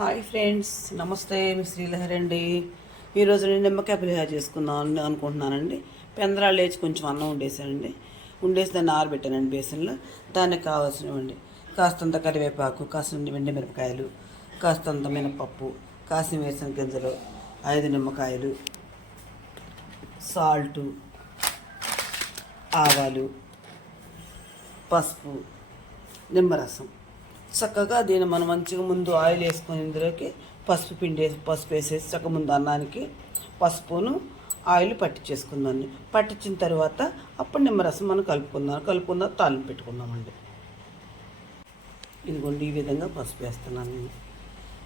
Hi friends నమస్తే మీ శ్రీలహరి అండి. ఈరోజు నేను నిమ్మకాయ పులిహార చేసుకుందాం అని అనుకుంటున్నానండి. పెందరాళ్ళు లేచి కొంచెం అన్నం వండేసానండి వండేసి దాన్ని ఆరబెట్టానండి బేసన్లో. దానికి కావాల్సినవండి. కాస్తంత కరివేపాకు కాసిన వెండి మిరపకాయలు కాస్తంత మినపప్పు కాసిన వేసిన గింజలు ఐదు నిమ్మకాయలు సాల్టు ఆవాలు పసుపు నిమ్మరసం. చక్కగా దీన్ని మనం మంచిగా ముందు ఆయిల్ వేసుకొని ఇందులోకి పసుపు పిండి వేసి పసుపు వేసేసి చక్కగా ముందు అన్నానికి పసుపును ఆయిల్ పట్టించేసుకుందాన్ని పట్టించిన తర్వాత అప్పుడు నిమ్మరసం మనం కలుపుకుందాం. కలుపుకుందాం తాలింపు పెట్టుకుందామండి. ఇదిగోండి ఈ విధంగా పసుపు వేస్తున్నాను నేను.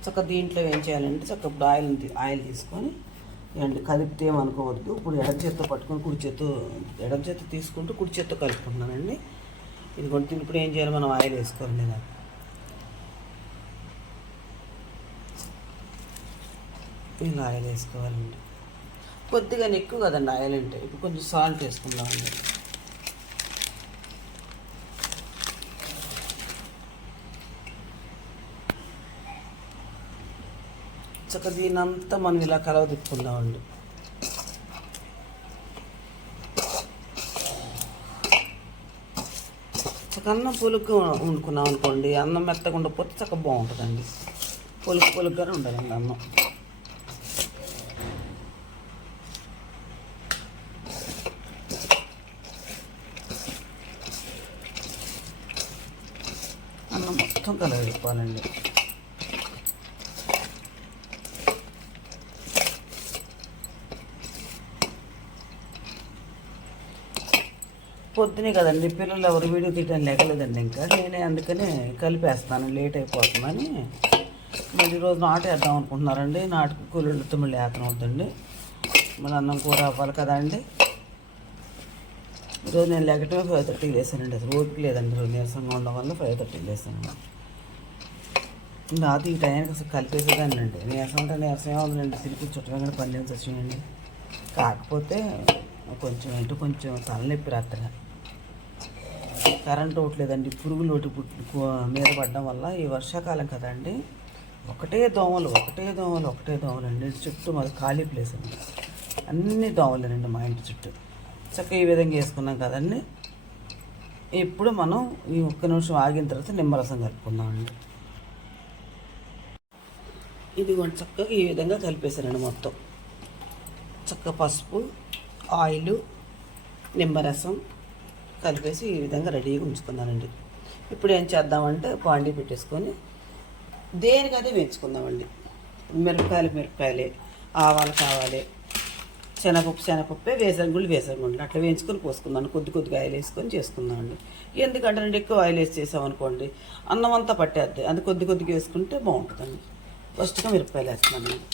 చక్కగా దీంట్లో ఏం చేయాలంటే చక్కగా ఇప్పుడు ఆయిల్ ఆయిల్ తీసుకొని అండి కలిపితే ఏమనుకోవద్దు. ఇప్పుడు ఎడమ చేత్తో పట్టుకొని కుడి చేత్తో ఎడం చేత్తో తీసుకుంటూ కుడి చేత్తో కలుపుకుంటున్నానండి. ఇదిగోండి ఇప్పుడు ఏం చేయాలి? మనం ఆయిల్ వేసుకోవాలి నేను ఇలా ఆయిల్ వేసుకోవాలండి. కొద్దిగా ఎక్కువ కదండి ఆయిల్ అంటే ఇప్పుడు కొంచెం సాల్ట్ వేసుకుందామండి చక్క దీనంతా మనం ఇలా కలవ తిప్పుకుందామండి చక్క అన్నం పులుగ్గా వండుకున్నాం అనుకోండి అన్నం మెత్తగా ఉండకపోతే చక్క బాగుంటుందండి. పులుగు పులుగ్గానే ఉండాలండి అన్నం అన్నం మొత్తం కలగలిపాలండి పొద్దునే కదండి పిల్లలు ఎవరు వీడియో తీయడం లేకలేదండి ఇంకా. నేనే అందుకనే కలిపేస్తాను లేట్ అయిపోతుందని. మళ్ళీ రోజు నాటేద్దాం అనుకుంటున్నారండి. నాటుకు కూలీలతో మళ్ళీ ఏతనం అవుతుంది మళ్ళీ అన్నం కూర అవ్వాలి కదండి ఈరోజు నేను లేకటమే ఫైవ్ థర్టీకి లేసానండి. అసలు ఓపిక లేదండి. రోజు నీరసంగా ఉండడం వల్ల ఫైవ్ థర్టీకి లేసాను. నాది ఈ టైంకి అసలు కలిపేసేదాన్ని అండి. నీరసం అంటే నీరసం ఏముందండి సిరికి చుట్టూ చేసి వచ్చిందండి కాకపోతే కొంచెం ఏంటో కొంచెం తలనొప్పి రాత్రి కరెంట్ ఒకట్లేదండి పురుగులు ఒకటి పుట్టి మీద పడడం వల్ల ఈ వర్షాకాలం కదండి. ఒకటే దోమలు ఒకటే దోమలు ఒకటే దోమలు అండి. చుట్టూ మాది ఖాళీ ప్లేస్ అండి. అన్ని దోమలేనండి మా ఇంటి చుట్టూ. చక్కగా ఈ విధంగా వేసుకున్నాం కదండి. ఇప్పుడు మనం ఈ ఒక్క నిమిషం ఆగిన తర్వాత నిమ్మరసం కలుపుకుందామండి. ఇదిగోండి చక్కగా ఈ విధంగా కలిపేసానండి మొత్తం. చక్క పసుపు ఆయిల్ నిమ్మరసం కలిపేసి ఈ విధంగా రెడీగా ఉంచుకున్నానండి. ఇప్పుడు ఏం చేద్దామంటే బాండీ పెట్టేసుకొని దేనికదే వేయించుకుందామండి. మిరపకాయలు మిరపకాయలే ఆవాలు కావాలి శనగపప్పు శనగపప్పే వేసంగుళ్ళు వేసంగుళ్ళు అట్లా వేయించుకొని పోసుకుందాం. కొద్ది కొద్దిగా ఆయిల్ వేసుకొని చేసుకుందామండి. ఎందుకంటే రెండు ఎక్కువ ఆయిల్ వేసి చేసామనుకోండి అన్నం అంతా పట్టేద్ది. అది కొద్ది కొద్దిగా వేసుకుంటే బాగుంటుందండి. ఫస్ట్గా మిరపకాయలు వేస్తున్నాను నేను.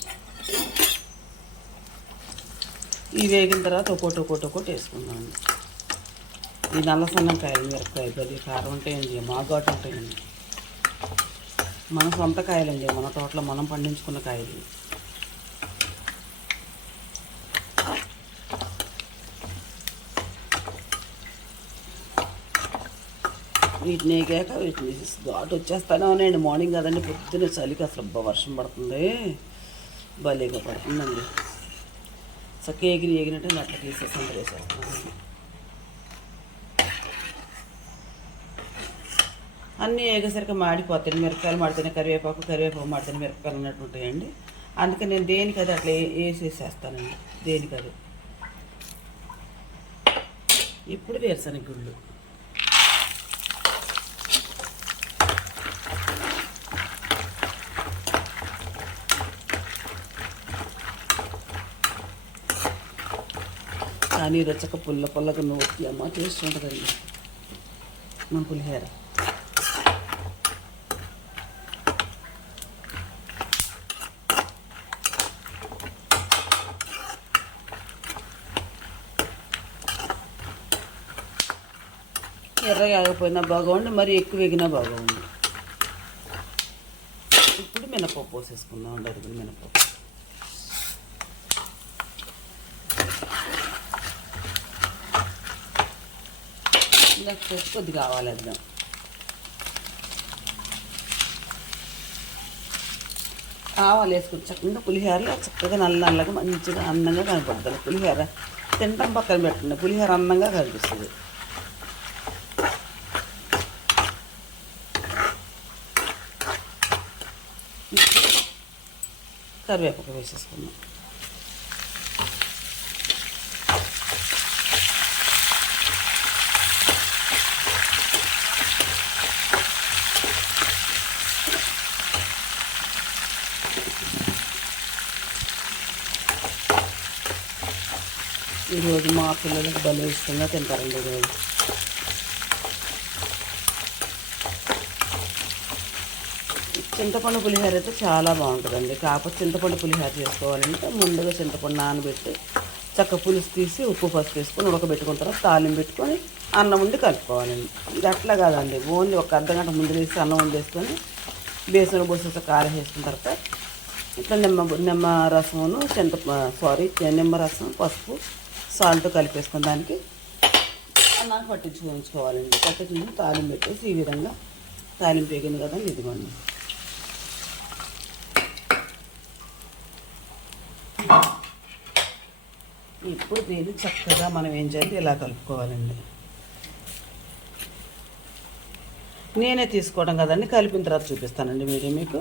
ఈ వేగిన తర్వాత ఒకటి ఒకటి ఒకటి వేసుకుందామండి ఈ నల్ల సన్నకాయలు మిరపకాయలు పది కారం ఉంటాయండి మా ఘాటు ఉంటాయండి. మన సొంత కాయలండి మన తోటలో మనం పండించుకున్న కాయలు. వీటిని వేగాక వీటిని ఘాటు వచ్చేస్తానే ఉన్నాయండి మార్నింగ్ కదండి పొద్దున్న చలికి అసలు అబ్బా వర్షం పడుతుంది. భలేగా పడుతుందండి. చక్క ఎగిరి ఎగినట్టు అట్లా తీసేసి అంత వేసేస్తున్నాను అన్నీ ఏగసరికి మాడిపోతాయి. మిరపకాయలు మాడితేనే కరివేపాకు కరివేపాకు మాడితేనే మిరపకాయలు అన్నట్టు ఉంటాయండి అందుకని నేను దేనికి అది అట్లా వేసేసేస్తానండి. దేనికి అది ఇప్పుడు వేరుశనగ గుళ్ళు కానీ రచక పుల్ల పుల్లగా నోటి అమ్మ టేస్ట్ ఉంటుందండి మన పులిహేర. ఎర్రగా ఆగపోయినా బాగుండి మరి ఎక్కువ వేగినా బాగుంది ఇప్పుడు మినపప్పు పోసేసుకుందాం అండి. అడుగులు మినపప్పు. నెక్స్ట్ కొద్ది ఆవాలేద్దాం కావాలి వేసుకుని చక్కగా పులిహోరలో చక్కగా నల్ల నల్లగా మంచిగా అందంగా కనపడుతుంది. పులిహోర తింటాం పక్కన పెట్టండి. పులిహోర అందంగా కనిపిస్తుంది. కరివేపాకు వేసేసుకున్నాం ఈరోజు మా పిల్లలకు భలే ఇష్టంగా తింటారండి ఈరోజు. చింతపండు పులిహోర అయితే చాలా బాగుంటుందండి. కాకపోతే చింతపండు పులిహోర చేసుకోవాలంటే ముందుగా చింతపండు నానబెట్టి చక్క పులుసు తీసి ఉప్పు పసుపు వేసుకొని ఉడకబెట్టుకుంటారు తర్వాత తాలింపు పెట్టుకొని అన్నం ఉండి కలుపుకోవాలండి. ఇది అట్లా కాదండి. ఓన్లీ ఒక అర్ధ గంట ముందు వేసి అన్నం వండేసుకొని బేసన పోసేసి కారం వేసుకున్న తర్వాత ఇట్లా నిమ్మ నిమ్మ రసమును చింత సారీ నిమ్మ రసం పసుపు సాల్ట్ కలిపేసుకున్న దానికి అన్నాన్ని పట్టించు ఉంచుకోవాలండి పట్టించి తాలింపు పెట్టేసి ఈ విధంగా తాలింపు వేగింది కదండి ఇదిగోండి. ఇప్పుడు దీన్ని చక్కగా మనం ఏం చేయాలి ఇలా కలుపుకోవాలండి. నేనే తీసుకోవడం కదండి కలిపిన తర్వాత చూపిస్తానండి మీరు మీకు.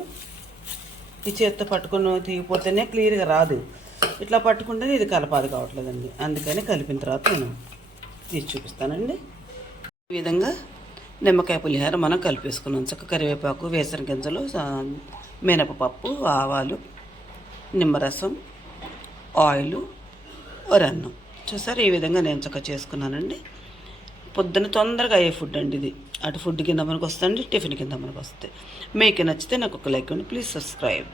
ఈ చేత్తో పట్టుకుని తీగిపోతేనే క్లియర్గా రాదు. ఇట్లా పట్టుకుంటేనే ఇది కలపాది కావట్లేదండి. అందుకని కలిపిన తర్వాత నేను తీసి చూపిస్తానండి. ఈ విధంగా నిమ్మకాయ పులిహోర మనం కలిపేసుకున్నాం. చక్క కరివేపాకు వేసన గింజలు మినపపప్పు ఆవాలు నిమ్మరసం ఆయిల్ ఒరన్నం చూసారు? ఈ విధంగా నేను చక్క చేసుకున్నానండి. పొద్దున తొందరగా అయ్యే ఫుడ్ అండి ఇది. అటు ఫుడ్ కింద మనకు వస్తుంది టిఫిన్ కింద మనకు వస్తుంది మీకు నచ్చితే నాకు ఒక లైక్ అండి ప్లీజ్ సబ్స్క్రైబ్